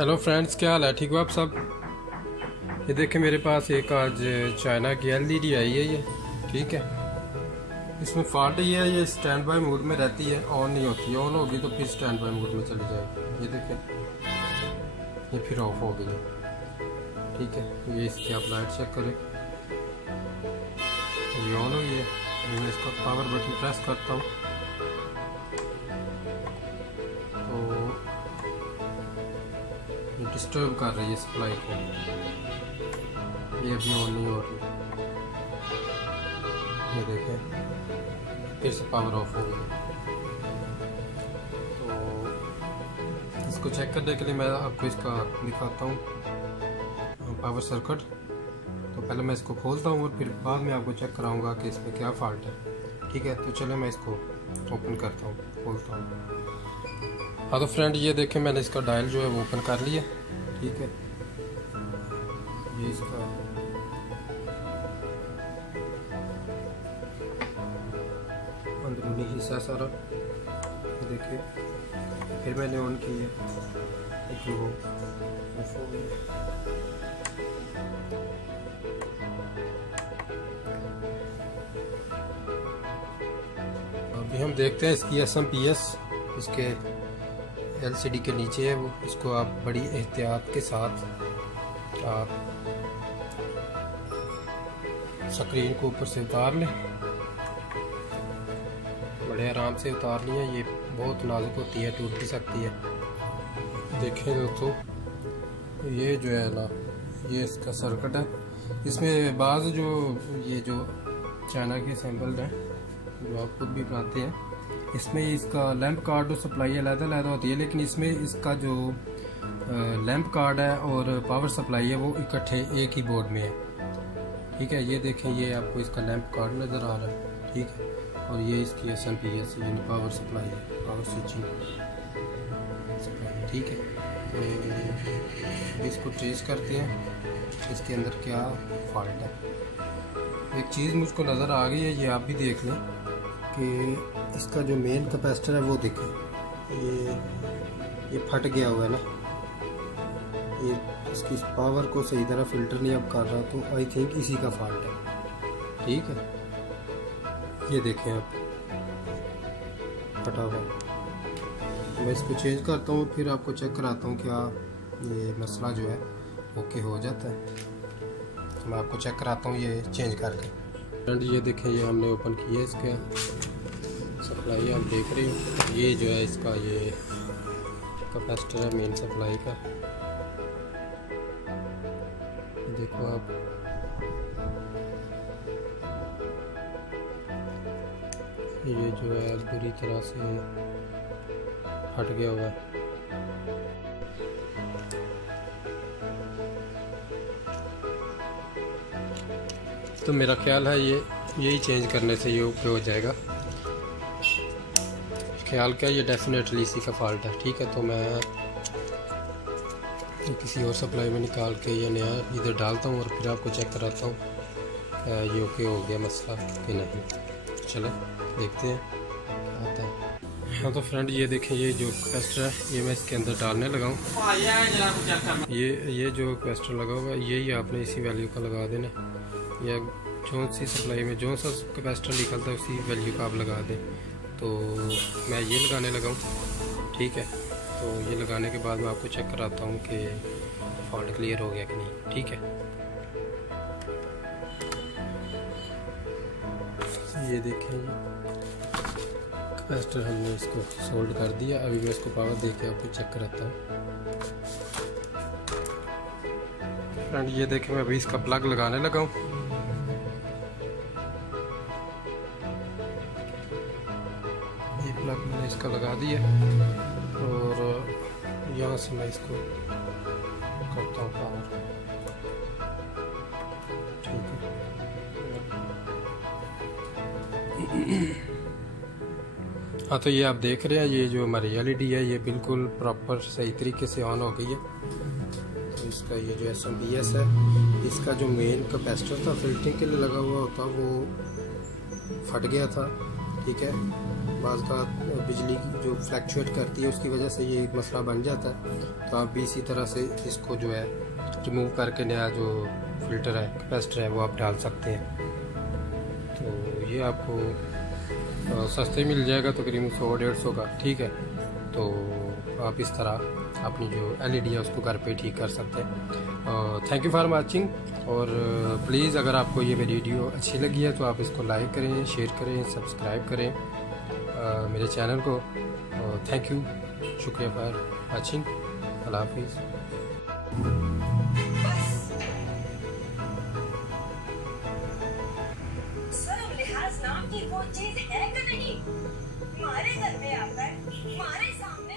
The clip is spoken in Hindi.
हेलो फ्रेंड्स, क्या हाल है? ठीक हो आप सब? ये देखें, मेरे पास एक आज चाइना की एलईडी आई है ये। ठीक है, इसमें फॉल्ट ये है, ये स्टैंड बाय मोड में रहती है, ऑन नहीं होती। ऑन होगी तो फिर स्टैंड बाय मोड में चली जाएगी। ये देखें, ये फिर ऑफ हो गई है। ठीक है, ये इसकी आप लाइट चेक करें, ये ऑन हुई है। मैं इसका पावर बटन प्रेस करता हूँ तो डिस्टर्ब कर रही है सप्लाई को, ये अभी ऑन नहीं हो रही। ये देखें, फिर से पावर ऑफ हो गई। तो इसको चेक करने के लिए मैं आपको इसका दिखाता हूँ पावर सर्किट। तो पहले मैं इसको खोलता हूँ और फिर बाद में आपको चेक कराऊंगा कि इसमें क्या फॉल्ट है। ठीक है, तो चले मैं इसको ओपन करता हूँ, खोलता हूँ। हाँ तो फ्रेंड, ये देखें, मैंने इसका डायल जो है वो ओपन कर लिया। ठीक है, ये इसका अंदरूनी हिस्सा सारा देखिए। फिर मैंने ऑन की है जो अभी हम देखते हैं इसकी SMP/S इसके LCD के नीचे है वो। इसको आप बड़ी एहतियात के साथ आप स्क्रीन को ऊपर से उतार लें, बड़े आराम से उतारनी है। ये बहुत नाजुक होती है, टूट भी सकती है। देखें दोस्तों, ये जो है ना, ये इसका सर्किट है। इसमें बाज़ ये जो चाइना के सैम्पल हैं जो आप खुद भी बनाते हैं, इसमें इसका लैंप कार्ड और सप्लाई अलग-अलग होती है, लेकिन इसमें इसका जो लैंप कार्ड है और पावर सप्लाई है वो इकट्ठे एक ही बोर्ड में है। ठीक है, ये देखें, ये आपको इसका लैंप कार्ड नज़र आ रहा है। ठीक है, और ये इसकी SMP/S यानी पावर सप्लाई है, पावर स्विचिंग सप्लाई। ठीक है, तो इसको ट्रेस करते हैं इसके अंदर क्या फॉल्ट है। एक चीज़ मुझको नज़र आ गई है, ये आप भी देख लें कि इसका जो मेन कैपेसिटर है वो देखें, ये फट गया हुआ है ना, ये इसकी पावर को सही तरह फिल्टर नहीं अब कर रहा, तो आई थिंक इसी का फॉल्ट है। ठीक है, ये देखें आप, फटा हुआ। मैं इसको चेंज करता हूँ, फिर आपको चेक कराता हूँ क्या ये मसला जो है ओके हो जाता है। तो मैं आपको चेक कराता हूँ ये चेंज करके। फ्रेंड, ये देखें, ये हमने ओपन किया इसका सप्लाई, आप देख रहे हो। ये जो है इसका ये कैपेसिटर है मेन सप्लाई का, देखो आप। ये जो है बुरी तरह से फट गया हुआ है। तो मेरा ख्याल है यही चेंज करने से ये ओके हो जाएगा। ख्याल क्या, ये डेफिनेटली इसी का फॉल्ट है। ठीक है, तो मैं किसी और सप्लाई में निकाल के ये नया इधर डालता हूँ और फिर आपको चेक कराता हूँ ये ओके हो गया मसला कि नहीं। चलो देखते हैं क्या आता है। हाँ तो फ्रेंड, ये देखें, ये जो कैपेसिटर है ये मैं इसके अंदर डालने लगा हूँ। ये जो कैपेसिटर लगा हुआ है यही आपने इसी वैल्यू का लगा देना, या जो सी सप्लाई में जो सा कैपेसिटर निकलता है उसी वैल्यू का आप लगा दें। तो मैं ये लगाने लगा हूँ। ठीक है, तो ये लगाने के बाद मैं आपको चेक कराता हूँ कि फॉल्ट क्लियर हो गया कि नहीं। ठीक है, ये देखें, कैपेसिटर हमने इसको सोल्ड कर दिया। अभी मैं इसको पावर दे के आपको चेक कराता हूँ। फ्रेंड, ये देखें, मैं अभी इसका प्लग लगाने लगा हूँ। ये प्लग मैंने इसका लगा दिया और यहाँ से मैं इसको करता हूँ पावर। ठीक है, हाँ तो ये आप देख रहे हैं, ये जो हमारी LED है ये बिल्कुल प्रॉपर सही तरीके से ऑन हो गई है। तो इसका ये जो SMP/S है, इसका जो मेन कैपेसिटर था फिल्टरिंग के लिए लगा हुआ होता वो फट गया था। ठीक है, बाज़ का बिजली की जो फ्लैक्चुएट करती है उसकी वजह से ये मसला बन जाता है। तो आप भी इसी तरह से इसको जो है रिमूव करके नया जो फ़िल्टर है, कैपेसिटर है, वो आप डाल सकते हैं। तो ये आपको सस्ते मिल जाएगा तकरीबन 100-150 का, ठीक है। तो आप इस तरह अपनी जो LED है उसको घर पे ठीक कर सकते हैं। Thank you for watching. और प्लीज़ अगर आपको ये मेरी वीडियो अच्छी लगी है तो आप इसको लाइक करें, शेयर करें, सब्सक्राइब करें मेरे चैनल को। थैंक यू, शुक्रिया फॉर वाचिंग। अल्लाह हाफिज़। नाम की वो चीज है कि नहीं, हमारे घर में आकर हमारे सामने